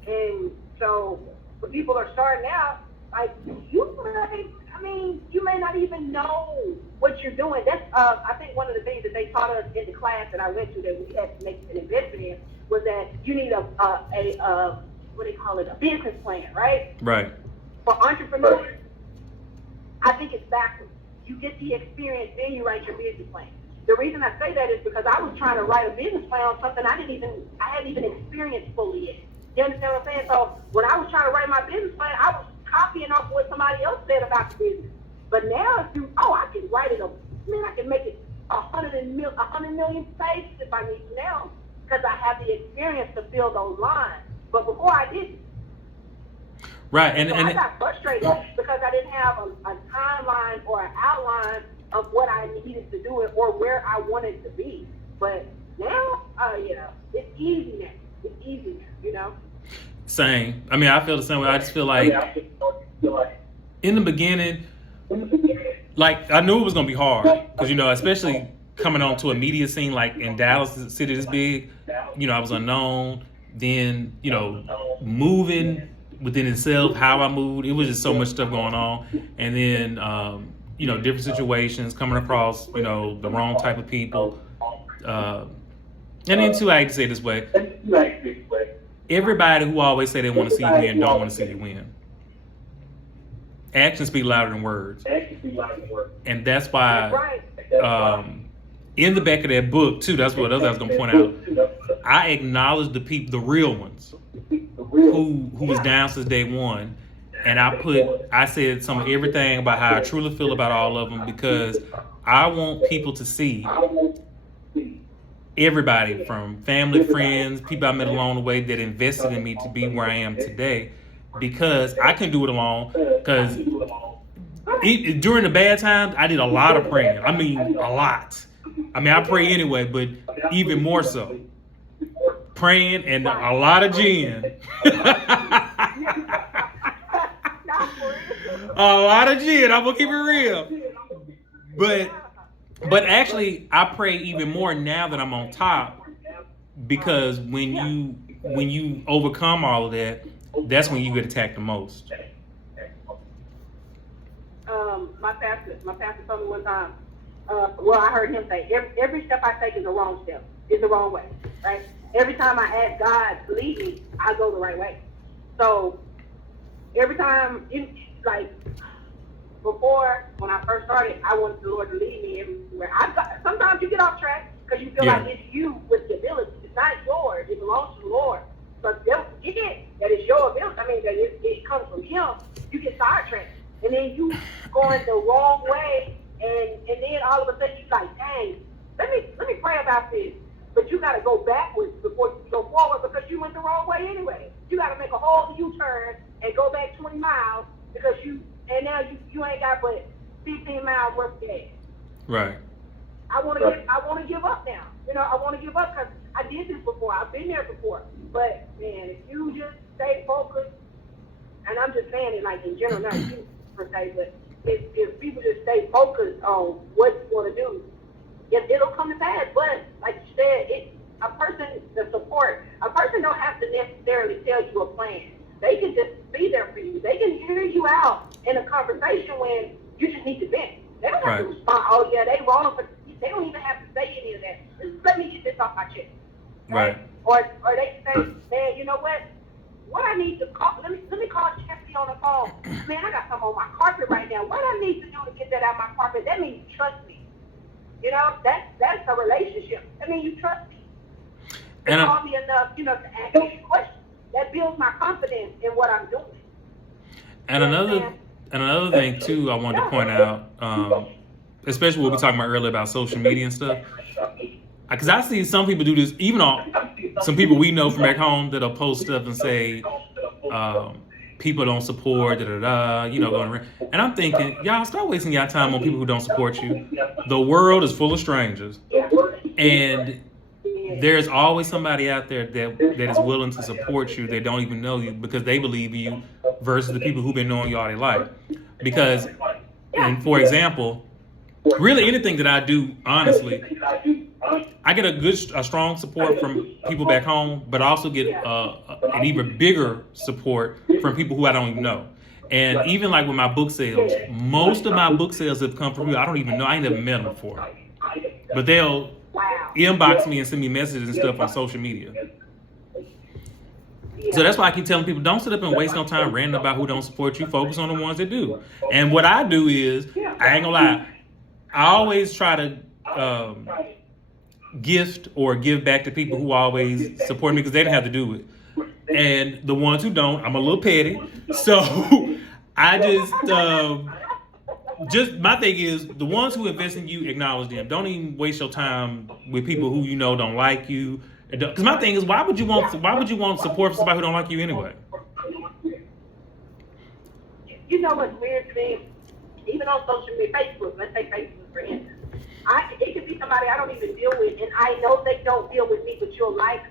And so when people are starting out, like you may not even know what you're doing. That's I think one of the things that they taught us in the class that I went to that we had to make an investment in was that you need a what do they call it, a business plan, right? Right. For entrepreneurs, I think it's backwards. You get the experience, then you write your business plan. The reason I say that is because I was trying to write a business plan on something I hadn't even experienced fully yet. You understand what I'm saying? So when I was trying to write my business plan, I was copying off what somebody else said about the business. But now, I can write it. I can make it 100 million pages if I need to now, because I have the experience to fill those lines. But before I didn't. Right, I got frustrated because I didn't have a timeline or an outline of what I needed to do or where I wanted to be. But now, it's easy now. It's easy now, Same. I mean, I feel the same way. I just feel like in the beginning, like I knew it was gonna be hard because especially coming onto a media scene like in Dallas, a city this big, I was unknown. Then moving within itself, how I moved, it was just so much stuff going on, and then different situations, coming across the wrong type of people, and then too, I hate to say it this way, everybody who always say they want to see you win don't want to see you win. Actions speak louder than words. And that's why in the back of that book too, that's what else I was gonna point out. I acknowledge the people, the real ones, who was down since day one, and I said some of everything about how I truly feel about all of them, because I want people to see everybody from family, friends, people I met along the way that invested in me to be where I am today, because I couldn't do it alone. Because during the bad times, I did a lot of praying. I mean, a lot. I mean, I pray anyway, but even more so. Praying and a lot of gin. A lot of gin. I'm gonna keep it real. But actually, I pray even more now that I'm on top, because when you overcome all of that, that's when you get attacked the most. My pastor told me one time. Well, I heard him say, every step I take is a wrong step. It's the wrong way, right? Every time I ask God to lead me, I go the right way. So every time, like before, when I first started, I wanted the Lord to lead me everywhere. Sometimes you get off track because you feel like it's you with the ability. It's not yours. It belongs to the Lord. But don't forget that it's your ability. I mean, that it comes from Him. You get sidetracked, and then you going the wrong way, and then all of a sudden you like, dang, let me pray about this. But you got to go backwards before you go forward, because you went the wrong way anyway. You got to make a whole U-turn and go back 20 miles because now you ain't got but 15 miles worth of gas. Right. I want to give up now. I want to give up because I did this before. I've been there before. But man, if you just stay focused, and I'm just saying it like in general, not you per se, but if people just stay focused on what you want to do, it'll come to pass. But like you said, a person don't have to necessarily tell you a plan. They can just be there for you. They can hear you out in a conversation when you just need to vent. They don't have to respond, oh yeah, they wrong, but they don't even have to say any of that. Just let me get this off my chest. Right. Or they say, man, you know what I need to call, let me call Chassidy on the phone. Man, I got something on my carpet right now. What I need to do to get that out of my carpet, that means you trust me. That's a relationship. I mean, you trust me. You call me enough, to ask me questions. That builds my confidence in what I'm doing. And another thing too, I wanted to point out, especially what we were talking about earlier about social media and stuff, because I see some people do this, even on some people we know from back home that'll post stuff and say, people don't support, going around. And I'm thinking, y'all start wasting y'all time on people who don't support you. The world is full of strangers, and there's always somebody out there that is willing to support you that don't even know you because they believe in you, versus the people who've been knowing you all their life. Because, and for example, really anything that I do, honestly, I get a strong support from people back home, but I also get an even bigger support from people who I don't even know. And even like with my book sales, most of my book sales have come from people I don't even know. I ain't never met them before. But they'll inbox me and send me messages and stuff on social media. So that's why I keep telling people, don't sit up and waste no time ranting about who don't support you. Focus on the ones that do. And what I do is, I ain't gonna lie, I always try to gift or give back to people who always support me because they didn't have to do it. And the ones who don't, I'm a little petty. So I just my thing is, the ones who invest in you, acknowledge them. Don't even waste your time with people who you know don't like you. Because my thing is, why would you want support from somebody who don't like you anyway? You know what's weird to me? Even on social media, Facebook, let's take Facebook for instance. It could be somebody I don't even deal with, and I know they don't deal with me, but you'll like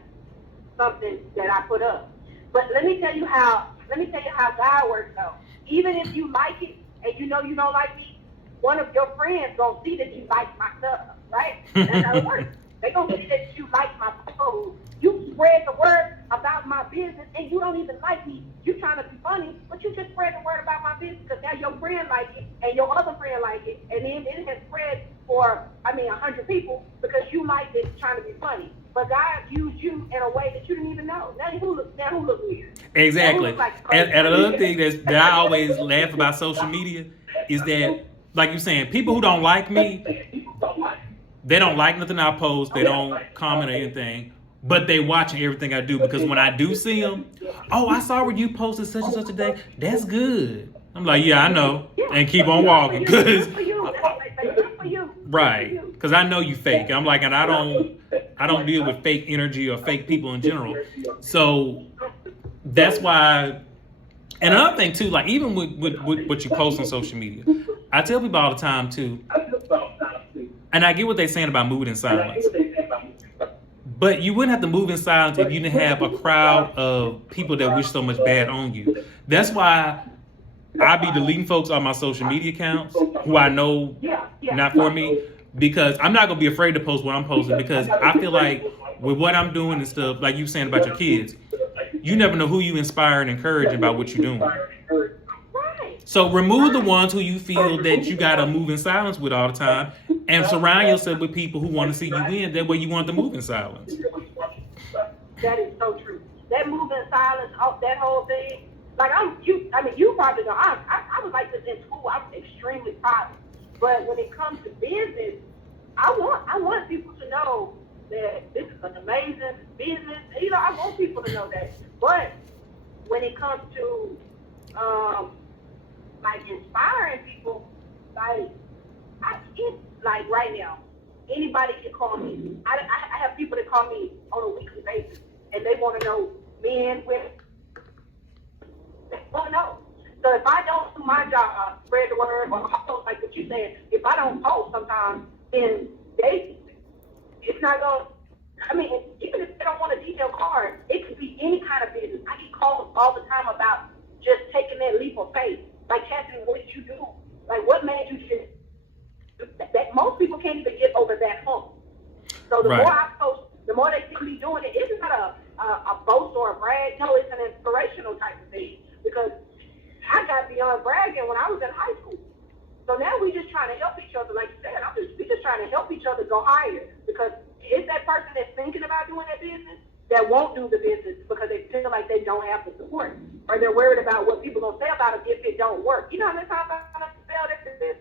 something that I put up. But let me tell you how God works though. Even if you like it and you know you don't like me, one of your friends gonna see that you like my stuff, right? That's how it works. They gonna see that you like my post. You spread the word about my business, and you don't even like me. You trying to be funny, but you just spread the word about my business because now your friend like it, and your other friend like it, and then it has spread for 100 people because you liked it, trying to be funny. But God used you in a way that you didn't even know. Now who look weird? Exactly. And another thing that I always laugh about social media is that, like you're saying, people who don't like me, they don't like nothing I post, they don't comment or anything, but they watching everything I do, because when I do see them, oh, I saw where you posted such and such a day. That's good. I'm like, yeah, I know, and keep on walking, cause right, because I know you fake. I'm like, and I don't. I don't deal with fake energy or fake people in general. So that's why. And another thing too, like even with what you post on social media, I tell people all the time too, and I get what they're saying about moving in silence. But you wouldn't have to move in silence if you didn't have a crowd of people that wish so much bad on you. That's why I be deleting folks on my social media accounts who I know not for me, because I'm not gonna be afraid to post what I'm posting, because I feel like with what I'm doing and stuff, like you saying about your kids, you never know who you inspire and encourage about what you're doing. So remove the ones who you feel that you gotta move in silence with all the time, and surround yourself with people who want to see you win. That way you want to move in silence. That is so true. That move in silence, that whole thing. Like you probably know. I was like this in school. I was extremely private. But when it comes to business, I want people to know that this is an amazing business. You know, I want people to know that. But when it comes to like inspiring people, like like right now, anybody can call me. I have people that call me on a weekly basis, and they want to know men, women. They want to know. So if I don't do my job, spread the word, or post like what you said, if I don't post sometimes, then it's not going to, I mean, even if they don't want a detailed card, it could be any kind of business. I get calls all the time about just taking that leap of faith. Like, Chassidy, what did you do? Like, what made you just, that most people can't even get over that hump. So the more I post, the more they see me doing it. It's not a boast or a brag. No, it's an inspirational type of thing. Because I got beyond bragging when I was in high school. So now we just trying to help each other. Like you said, we just trying to help each other go higher. Because it's that person that's thinking about doing that business that won't do the business because they feel like they don't have the support. Or they're worried about what people going to say about it if it don't work. You know how many times I failed at this?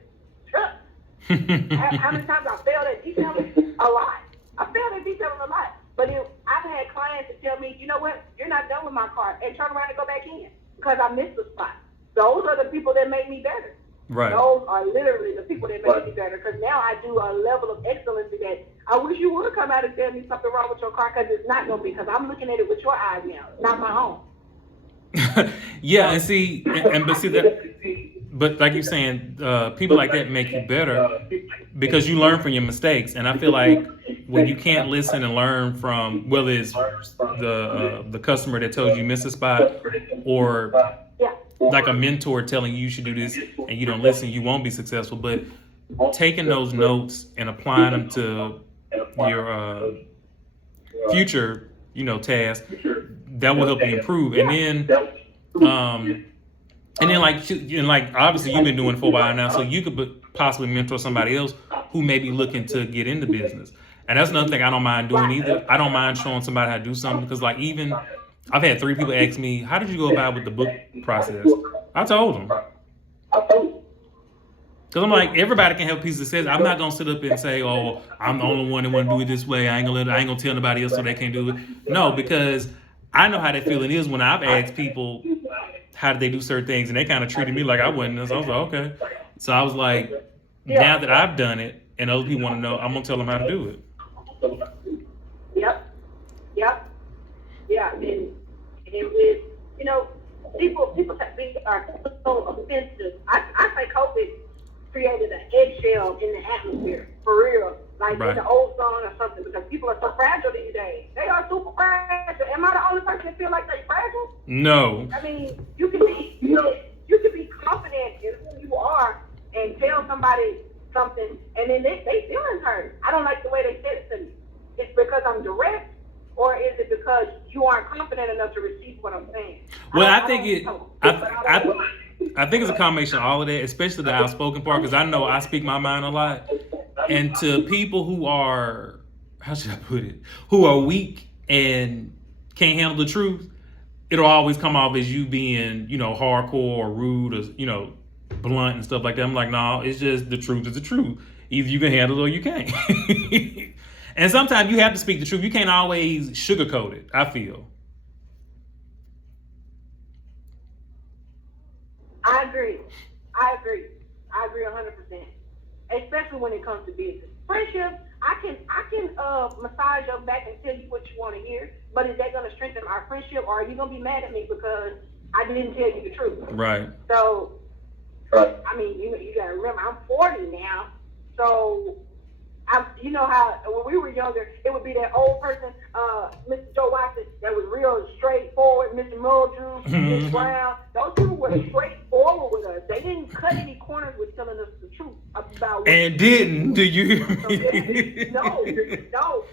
How many times I failed at detailing? A lot. I failed at detailing a lot. But I've had clients that tell me, you know what, you're not done with my car, and turn around and go back in because I missed the spot. Those are the people that make me better. Right. Those are literally the people that make me better, because now I do a level of excellency that I wish you would come out and tell me something wrong with your car, because it's not going to be, because I'm looking at it with your eyes now, not my own. Yeah, and see, but see that, but like you're saying, people like that make you better because you learn from your mistakes. And I feel like when you can't listen and learn from, whether it's the customer that tells you miss a spot, or like a mentor telling you should do this and you don't listen, you won't be successful. But taking those notes and applying them to your future, tasks, that will help you improve. And then like obviously you've been doing it for a while now, so you could possibly mentor somebody else who may be looking to get into business. And that's another thing I don't mind doing either. I don't mind showing somebody how to do something, because like even I've had 3 people ask me, how did you go about with the book process? I told them. Because I'm like, everybody can have pieces of success. I'm not going to sit up and say, oh, I'm the only one that want to do it this way. I ain't going to tell nobody else so they can't do it. No, because I know how that feeling is when I've asked people how did they do certain things, and they kind of treated me like I wasn't. So I was like, okay. So I was like, now that I've done it and other people want to know, I'm going to tell them how to do it. Yep. Yeah, and with, people are so offensive. I say COVID created an eggshell in the atmosphere, for real, like in the ozone or something, because people are so fragile these days. They are super fragile. Am I the only person that feel like they're fragile? No. I mean, you can be confident in who you are and tell somebody something, and then they feelings hurt. I don't like the way they said it to me. It's because I'm direct, or is it because you aren't confident enough to receive what I'm saying? Well, I think it's a combination of all of that, especially the outspoken part, because I know I speak my mind a lot. And to people who are, how should I put it, who are weak and can't handle the truth, it'll always come off as you being, hardcore or rude or, blunt and stuff like that. I'm like, no, it's just the truth is the truth. Either you can handle it or you can't. And sometimes you have to speak the truth. You can't always sugarcoat it, I feel. I agree 100%. especially when it comes to business. Friendship, I can massage your back and tell you what you want to hear, but is that going to strengthen our friendship, or are you going to be mad at me because I didn't tell you the truth? Right. So, I mean, you got to remember, I'm 40 now, so you know how when we were younger, it would be that old person, Mr. Joe Watson, that was real straightforward, Mr. Muldrew, Mr. Brown. Those people were straightforward with us. They didn't cut any corners with telling us the truth about what And didn't, do you? No.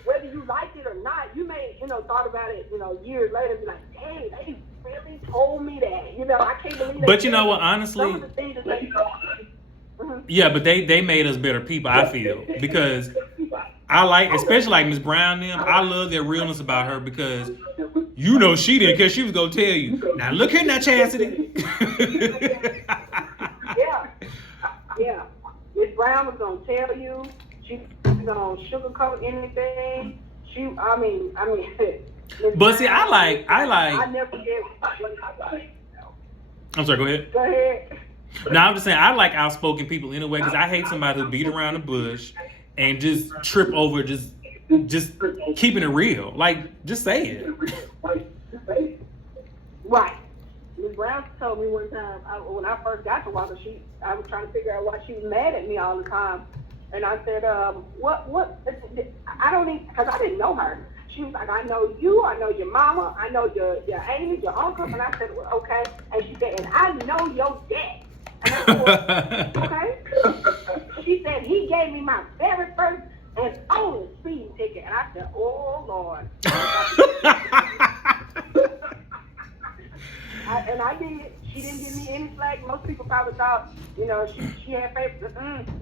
Whether you liked it or not, you may, thought about it, years later, and be like, dang, they really told me that. I can't believe that. But you know what, honestly, some of the things that they yeah, but they made us better people, I feel, because I like, especially like Miss Brown them, I love their realness about her because she didn't, because she was going to tell you, now look here now, Chassidy. Yeah. Miss Brown was going to tell you. She was going to sugarcoat anything. But see, I never did what I'm sorry, go ahead. Go ahead. No, I'm just saying, I like outspoken people anyway, because I hate somebody who beat around the bush and just trip over just keeping it real. Like, just say it. Right. Ms. Brown told me one time, when I first got to Walker, I was trying to figure out why she was mad at me all the time. And I said, what? I don't even, because I didn't know her. She was like, I know you, I know your mama, I know your auntie, your uncle. And I said, well, okay. And she said, and I know your dad. And I said, well, okay. She said, he gave me my very first and only speeding ticket. And I said, oh, Lord. And I did. She didn't give me any slack. Most people probably thought, she had faith.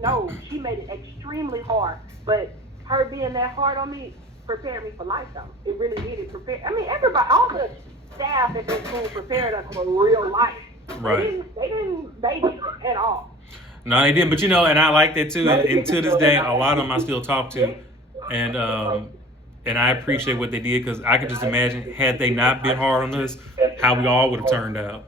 No, she made it extremely hard. But her being that hard on me prepared me for life, though. It really did. It prepared. I mean, everybody, all the staff at that school prepared us for real life. Right. They didn't bait it at all. No, they didn't. But and I like that too. And to this day, a lot of them I still talk to, and I appreciate what they did, because I could just imagine, had they not been hard on us, how we all would have turned out.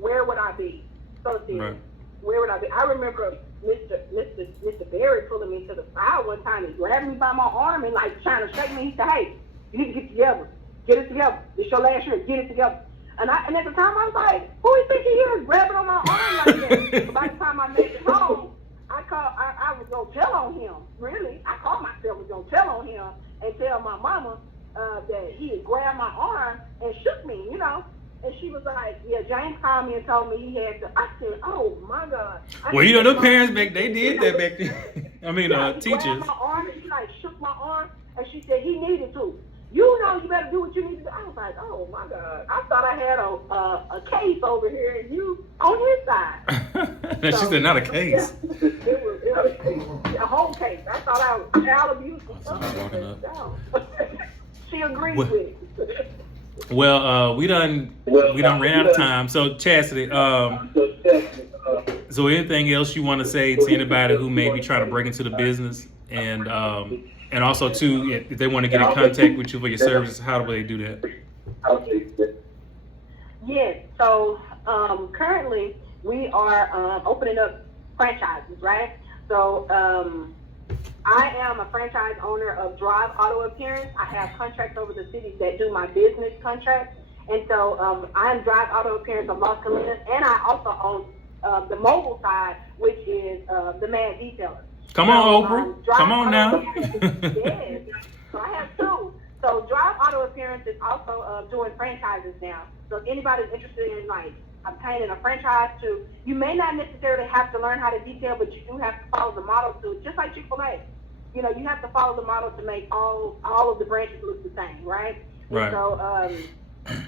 Where would I be? So serious. Right. Where would I be? I remember Mr. Barry pulling me to the side one time and grabbed me by my arm and like trying to shake me. He said, "Hey, you need to get together. Get it together. It's your last year. Get it together." And at the time I was like, "Who you think he is grabbing on my arm like that?" But by the time I made it home, I was gonna tell on him. Really, I called myself was gonna tell on him and tell my mama that he had grabbed my arm and shook me, And she was like, "Yeah, James called me and told me he had to." I said, "Oh my God." Well, the parents they did that back then. I mean, he teachers. grabbed my arm and she like shook my arm and she said he needed to. You better do what you need to do. I was like, oh my God. I thought I had a case over here and you on his side. She said not a case. Yeah, it was a whole case. I thought I was child abuse or something. No. She agreed with it. Well, we done ran out of time. So Chassidy, so anything else you want to say to anybody who may be trying to break into the business, and also too, if they want to get in contact with you for your services, how do they do that? Yes. So currently we are opening up franchises, right? So I am a franchise owner of Drive Auto Appearance. I have contracts over the cities that do my business contracts. And so I'm Drive Auto Appearance of Los Colinas, and I also own the mobile side, which is the Mad Detailer. Come on, Oprah. Come on now. Yes. So I have two. So Drive Auto Appearance is also doing franchises now. So if anybody's interested in obtaining a franchise you may not necessarily have to learn how to detail, but you do have to follow the model just like Chick-fil-A. You have to follow the model to make all of the branches look the same, right? Right. And so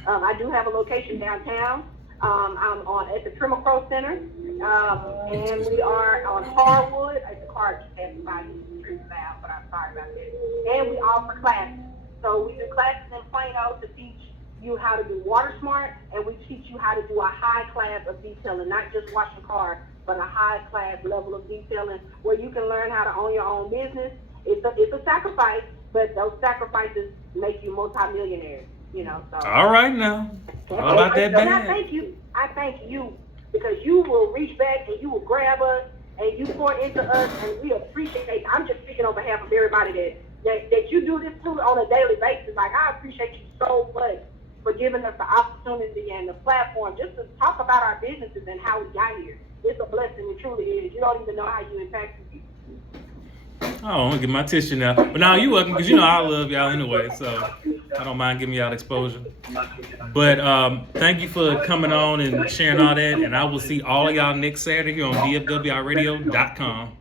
I do have a location downtown. I'm at the Trimacro Center, and we are on Harwood. The car just passed by the street now, but I'm sorry about that. And we offer classes. So we do classes in Plano to teach you how to do water smart, and we teach you how to do a high class of detailing, not just washing cars, but a high class level of detailing where you can learn how to own your own business. It's a sacrifice, but those sacrifices make you multimillionaires. So. All right now. How about that, and I thank you. I thank you because you will reach back and you will grab us and you pour into us, and we appreciate. I'm just speaking on behalf of everybody that you do this to on a daily basis. Like, I appreciate you so much for giving us the opportunity and the platform just to talk about our businesses and how we got here. It's a blessing, it truly is. You don't even know how you impact people. Oh, I'm gonna get my tissue now. But now you welcome, because you know I love y'all anyway, so I don't mind giving y'all exposure. But thank you for coming on and sharing all that, and I will see all of y'all next Saturday here on DFWRadio.com.